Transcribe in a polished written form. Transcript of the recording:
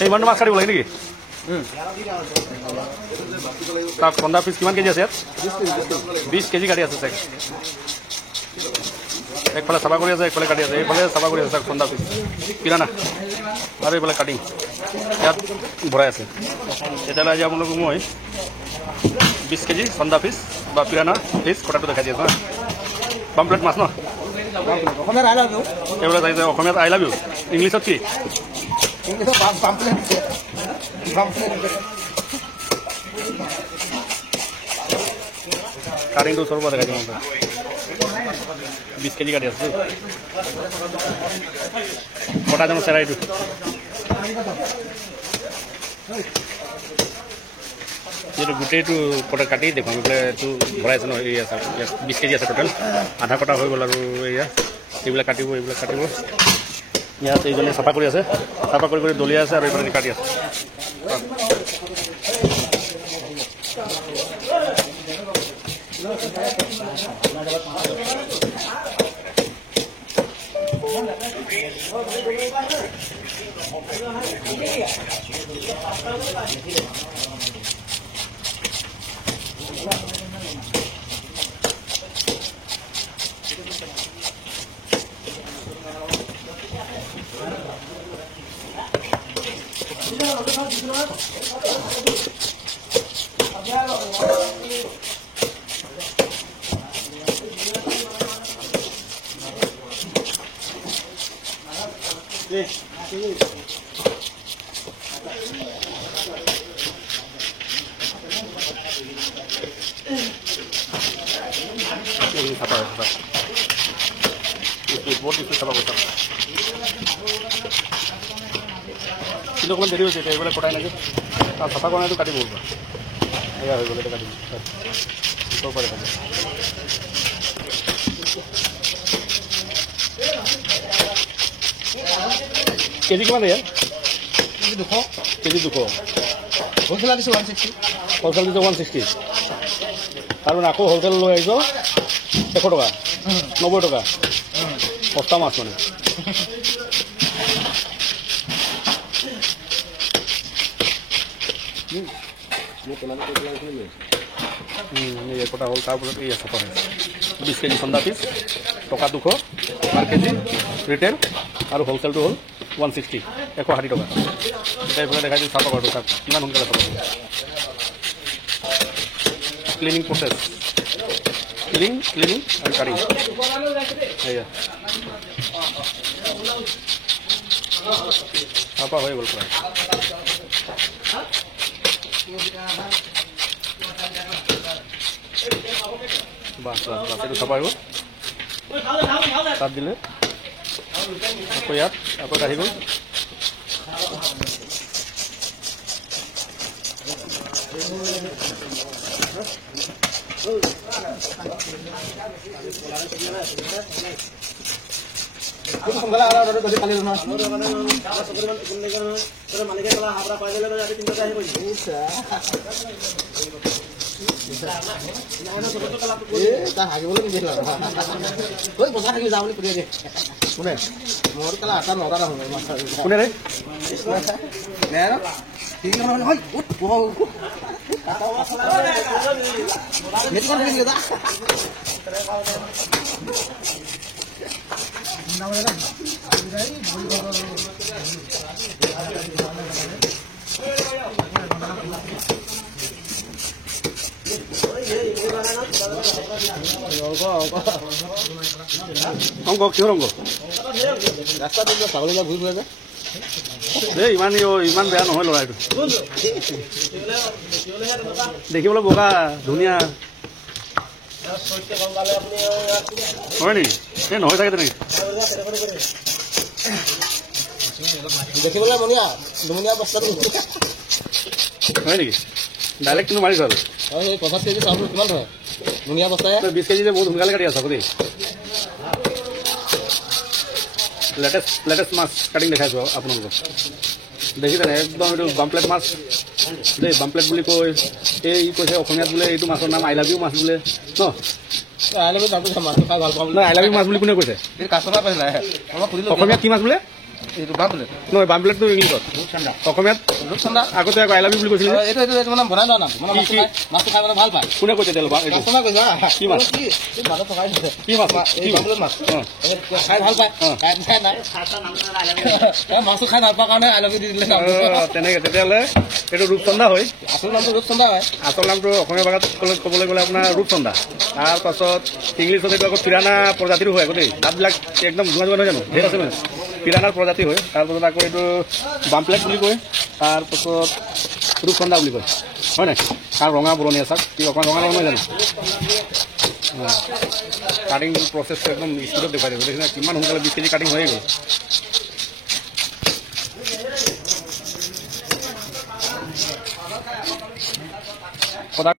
এই ইমান মাছ কাটিব লাগে নেকি? তাক কন্দা পিচ কিমান কেজি আছে ইয়াত? 20 কেজি কাটি আছে চাগে। একফালে চাফা কৰি আছে, একফালে কাটি আছে, এইফালে চাফা কৰি আছে কন্দা পিচ পিৰানা, আৰু এইফালে কাটিং ইয়াত ভৰাই আছে। তেতিয়াহ'লে আজি আপোনালোকক মই 20 কেজি কন্দা পিচ বা পিৰানা পিচ কটাটো দেখাই দি আছোঁ হা। পাম্পলেট মাছ ন? এইবিলাক চাইছে অসমীয়াত আই লাভ ইউ, ইংলিছত কি? কাটিংটো ওচৰৰ পৰা দেখাই দিম আপোনাক। 20 কেজি কাটি আছো কটা জানো চেৰাইটো। এইটো গোটেইটো কটা কাটি দেখুৱাম। এইটো ভৰাই আছে ন, এই আছে 20 কেজি আছে টোটেল। আধা কটা হৈ গ'ল আৰু এয়া এইবিলাক কাটিব, এইবিলাক কাটিব। ইয়াত এইজনে চাফা কৰি আছে, চাফা কৰি কৰি দলিয়াই আছে আৰু এইফালে কাটি আছে। কিন্তু অকণমান দেৰি হৈছে, এতিয়া এইবিলাক কটাই নাযায়। চাফা কৰা নাইতো কাটিব এয়া হৈ গ'ল, এতিয়া কাটিব ওচৰৰ পৰা দেখা যায়। কেজি কিমান ইয়াৰ? কেজি 200। হ'লচেল দিছোঁ 160। হ'লচেল দিছোঁ 160। তাৰমানে আকৌ হ'লচেল লৈ আহিছ 100 টকা, 90 টকা। সস্তা মাছ মানে। কটা হ'ল, তাৰপিছত এই আছে 20 কেজি চন্দা পিচ, টকা 200 পাৰ কেজি ৰিটেইল, আৰু হ'লচেলটো হ'ল 160, 160 টকা। এতিয়া এইফালে দেখাই দিওঁ চাফা কৰাটো, তাক কিমান সোনকালে চাফা কৰিব। ক্লিনিং প্ৰচেছ, ক্লিনিং আৰু কাটিং। এয়া চাফা হৈ গ'ল প্ৰায়। বাছ এইটো চাফা হৈ গ'ল। তাত দিলে আকৌ ইয়াত আকৌ আহি গ'ল। অংক কিহৰ অংক? ৰাস্তাটো ছাগলীবিলাক ঘূৰি ফুৰে যে। এই ইমান বেয়া নহয় ল'ৰাটো, দেখিবলৈ বগা ধুনীয়া হয় নেকি? এই নহয় চাগে তেনেকৈ দেখিবলৈ মনীয়া ধুনীয়া বস্তাটো হয় নেকি? ডাইৰেক্ট কিন্তু মাৰিছ আৰু 50 কেজি চাউল কিমান হয়? ধুনীয়া বস্তাই 20 কেজি যে বহুত সোনকালে কাটি আছা দেই। লেটেষ্ট মাছ কাটিং দেখাইছোঁ আপোনালোকক। দেখিছেনে একদম এইটো বামপ্লেট মাছ দেই বামপ্লেট বুলি কয় এই কৈছে অসমীয়াত বোলে এইটো মাছৰ নাম আই লাভ ইউ মাছ বোলে ন আই লাভ ইউ মাছটো খাই ভাল পাওঁ নাই আই লাভ ইউ মাছ বুলি কোনে কৈছে এই কাষ্টমাৰ পাইছিলে আমাক সুধিলোঁ অসমীয়াত কি মাছ বোলে এইটো বামপ্লেট নহয় বামপ্লেটটো ইংলিছত অসমীয়াত ৰূপচন্দা আগতে আকৌ আই লাভ ইউ বুলি কৈছিলে এইটো মানে বনাই লোৱা নাম মানে মাছটো খাই মানে ভাল পায় কোনে কৈছে তেল কাষ্টমাৰ কৈছে কি মাছ কি মানুহ টকাই দিছে কি মাছ এই বামপ্লেট মাছ খাই ভাল পায় খাই নাই মাছটো খাই ভাল পোৱাৰ কাৰণে আই লাভ ইউ দি দিলে তেনেকৈ তেতিয়াহ'লে এইটো ৰূপচন্দা হয় আচল নামটো ৰূপচন্দা হয় আচল নামটো অসমীয়া ভাষাত ক'বলৈ গ'লে আপোনাৰ ৰূপচন্দা তাৰপাছত ইংলিছত এইটো আকৌ পিৰানা প্ৰজাতিৰো হয় আকৌ দেই দাঁতবিলাক একদম জোঙা জোঙা নহয় জানো ধেৰ আছে মানে পিৰানাৰ প্ৰজাতি হয় তাৰপাছত আকৌ এইটো বামপ্লেট বুলি কয় তাৰপাছত ৰূপচন্দা বুলি কয় হয় নাই তাৰ ৰঙা বৰণীয়া চাওক কি অকণমান ৰঙা নহয় জানো কাটিং প্ৰচেছটো একদম স্পীডত দেখুৱাই দিব দেখিছে কিমান সোনকালে 20 কেজি কাটিং হৈয়ে গ'ল